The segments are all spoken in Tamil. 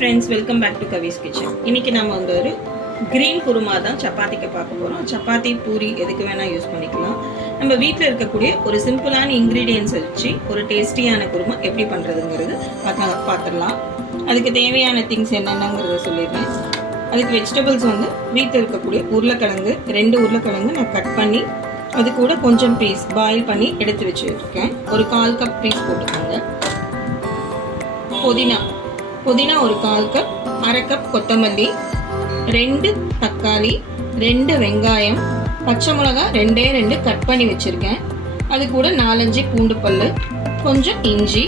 Friends, welcome back to Kavi's kitchen. இன்றைக்கி நம்ம வந்து ஒரு க்ரீன் குருமா தான் சப்பாத்திக்கு பார்க்க போகிறோம். சப்பாத்தி, பூரி எதுக்கு வேணால் யூஸ் பண்ணிக்கலாம். நம்ம வீட்டில் இருக்கக்கூடிய ஒரு சிம்பிளான இன்க்ரீடியன்ஸ் வச்சு ஒரு டேஸ்டியான குருமா எப்படி பண்ணுறதுங்கிறது பார்த்துடலாம். அதுக்கு தேவையான திங்ஸ் என்னென்னங்கிறத சொல்லிடுறேன். அதுக்கு வெஜிடபிள்ஸ் வந்து வீட்டில் இருக்கக்கூடிய உருளைக்கிழங்கு 2 உருளைக்கிழங்கு நான் கட் பண்ணி அது கூட கொஞ்சம் பீஸ் பாயில் பண்ணி எடுத்து வச்சுருக்கேன். ஒரு 1/4 கப் பீஸ் போட்டுக்கோங்க. புதினா ஒரு 1/4 கப், 1/2 கப் கொத்தமல்லி, 2 தக்காளி, 2 வெங்காயம், பச்சை மிளகா 2 கட் பண்ணி வச்சுருக்கேன். அது கூட 4-5 பூண்டு பல், கொஞ்சம் இஞ்சி.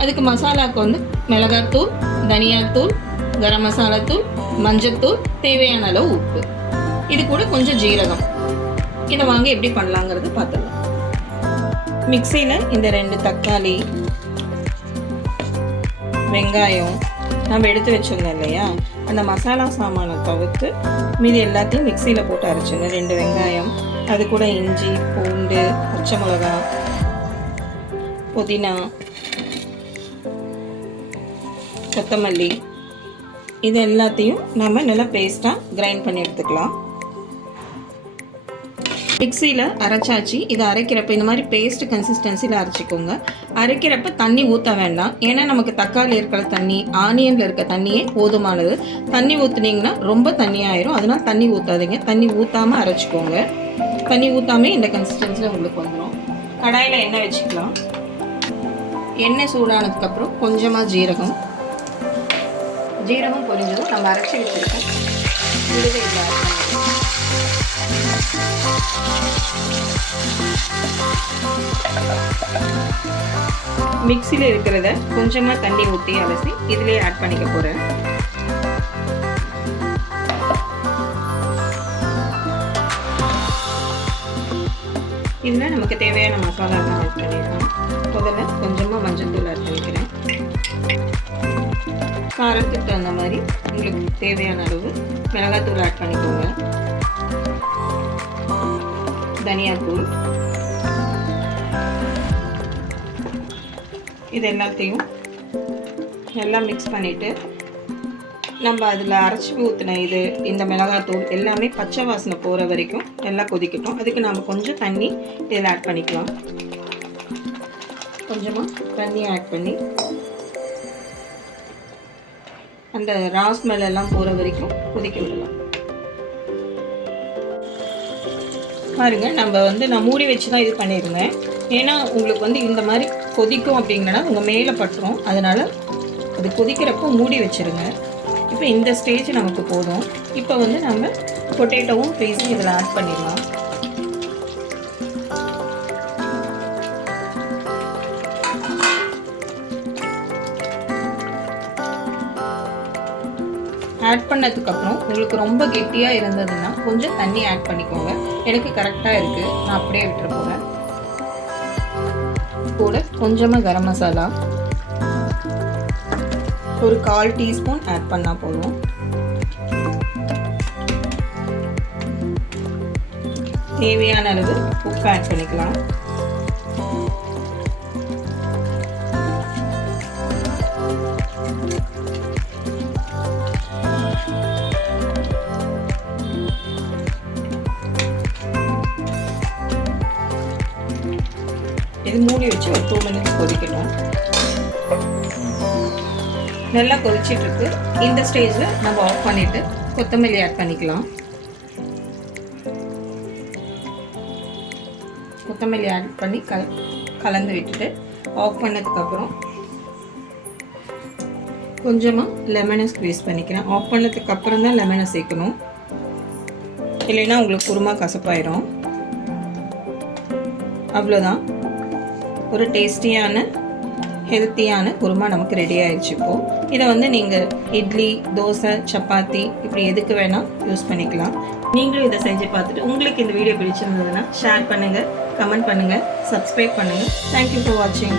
அதுக்கு மசாலாவுக்கு வந்து மிளகாத்தூள், தனியாத்தூள், கரம் மசாலாத்தூள், மஞ்சத்தூள், தேவையான அளவு உப்பு. இது கூட கொஞ்சம் ஜீரகம். இதை வாங்க எப்படி பண்ணலாங்கிறது பார்த்துக்கலாம். மிக்சியில் இந்த 2 தக்காளி, வெங்காயம் நம்ம எடுத்து வச்சுருந்தோம் இல்லையா, அந்த மசாலா சாமானை தவிர்த்து மீதி எல்லாத்தையும் மிக்சியில் போட்டு அரைச்சிங்க. 2 வெங்காயம், அது கூட இஞ்சி, பூண்டு, பச்சை மிளகா, புதினா, கொத்தமல்லி, இது எல்லாத்தையும் நம்ம நல்லா பேஸ்ட்டாக கிரைண்ட் பண்ணி எடுத்துக்கலாம். மிக்சியில் அரைச்சாச்சு. இதை அரைக்கிறப்ப இந்த மாதிரி பேஸ்ட் கன்சிஸ்டன்சியில் அரைச்சிக்கோங்க. அரைக்கிறப்ப தண்ணி ஊற்ற வேண்டாம். ஏன்னா நமக்கு தக்காளி இருக்கிற தண்ணி, ஆனியனில் இருக்க தண்ணியே போதுமானது. தண்ணி ஊற்றுனீங்கன்னா ரொம்ப தண்ணியாயிரும். அதனால் தண்ணி ஊற்றாதீங்க. தண்ணி ஊற்றாமல் அரைச்சிக்கோங்க. தண்ணி ஊற்றாமே இந்த கன்சிஸ்டன்சியில் உங்களுக்கு வந்துடும். கடாயில் எண்ணெய் வச்சுக்கலாம். எண்ணெய் சூடானதுக்கப்புறம் கொஞ்சமாக ஜீரகம் பொரிஞ்சதும் நம்ம அரைச்சி வச்சுருக்கோம். விழுதை மிக்சியில் இருக்கிறத கொஞ்சமாக தண்ணி ஊற்றி அலசி இதிலே ஆட் பண்ணிக்க போகிறேன். இதில் நமக்கு தேவையான மசாலாலாம் ஆட் பண்ணிடலாம். முதல்ல கொஞ்சமாக மஞ்சள் ஆட் பண்ணிக்கிறேன். காரத்துக்கு தகுந்த மாதிரி உங்களுக்கு தேவையான அளவு மிளகாத்தூள் ஆட் பண்ணிக்கோங்க. தனியாத்தூள், இது எல்லாத்தையும் நல்லா மிக்ஸ் பண்ணிவிட்டு நம்ம அதில் அரைச்சி ஊற்றின இந்த மிளகாத்தூள் எல்லாமே பச்சை வாசனை போகிற வரைக்கும் எல்லாம் கொதிக்கட்டும். அதுக்கு நம்ம கொஞ்சம் தண்ணி இதில் ஆட் பண்ணிக்கலாம். கொஞ்சமாக தண்ணி ஆட் பண்ணி அந்த ரா ஸ்மெல் எல்லாம் போகிற வரைக்கும் கொதிக்க விடலாம். பாருங்க, நான் மூடி வச்சு தான் இது பண்ணியிருந்தேன். ஏன்னா உங்களுக்கு வந்து இந்த மாதிரி கொதிக்கும் அப்படிங்கன்னா உங்கள் மேலே பட்டுரும். அதனால் அது கொதிக்கிறப்போ மூடி வச்சுருங்க. இப்போ இந்த ஸ்டேஜ் நமக்கு போதும். இப்போ வந்து நம்ம பொட்டேட்டோவும் பீஸும் இதில் ஆட் பண்ணிடலாம். ஆட் பண்ணதுக்கப்புறம் உங்களுக்கு ரொம்ப கெட்டியாக இருந்ததுன்னா கொஞ்சம் தண்ணி ஆட் பண்ணிக்கோங்க. எனக்கு கரெக்டாக இருக்குது, நான் அப்படியே விட்டுற போகிறேன். கூட கொஞ்சமாக கரம் மசாலா ஒரு 1/4 டீஸ்பூன் ஆட் பண்ணால் போதும். தேவையான அளவு உப்பு ஆட் பண்ணிக்கலாம். இது மூடி வச்சு ஒரு 2 மினிட்ஸ் கொதிக்கணும். நல்லா கொதிச்சிட்ருக்கு. இந்த ஸ்டேஜில் நம்ம ஆஃப் பண்ணிவிட்டு கொத்தமல்லி ஆட் பண்ணிக்கலாம். கொத்தமல்லி ஆட் பண்ணி கலந்து விட்டுட்டு ஆஃப் பண்ணதுக்கப்புறம் கொஞ்சமாக லெமனை ஸ்க்வீஸ் பண்ணிக்கிறேன். ஆஃப் பண்ணதுக்கப்புறம் தான் லெமனை சேர்க்கணும், இல்லைன்னா உங்களுக்கு குருமா கசப்பாயிரும். அவ்வளோதான், ஒரு டேஸ்டியான ஹெல்த்தியான குருமா நமக்கு ரெடி ஆயிடுச்சு. இப்போது இதை வந்து நீங்கள் இட்லி, தோசை, சப்பாத்தி இப்படி எதுக்கு வேணால் யூஸ் பண்ணிக்கலாம். நீங்களும் இதை செஞ்சு பார்த்துட்டு உங்களுக்கு இந்த வீடியோ பிடிச்சிருந்ததுன்னா ஷேர் பண்ணுங்கள், கமெண்ட் பண்ணுங்கள், சப்ஸ்கிரைப் பண்ணுங்கள். தேங்க்யூ ஃபார் வாட்சிங்.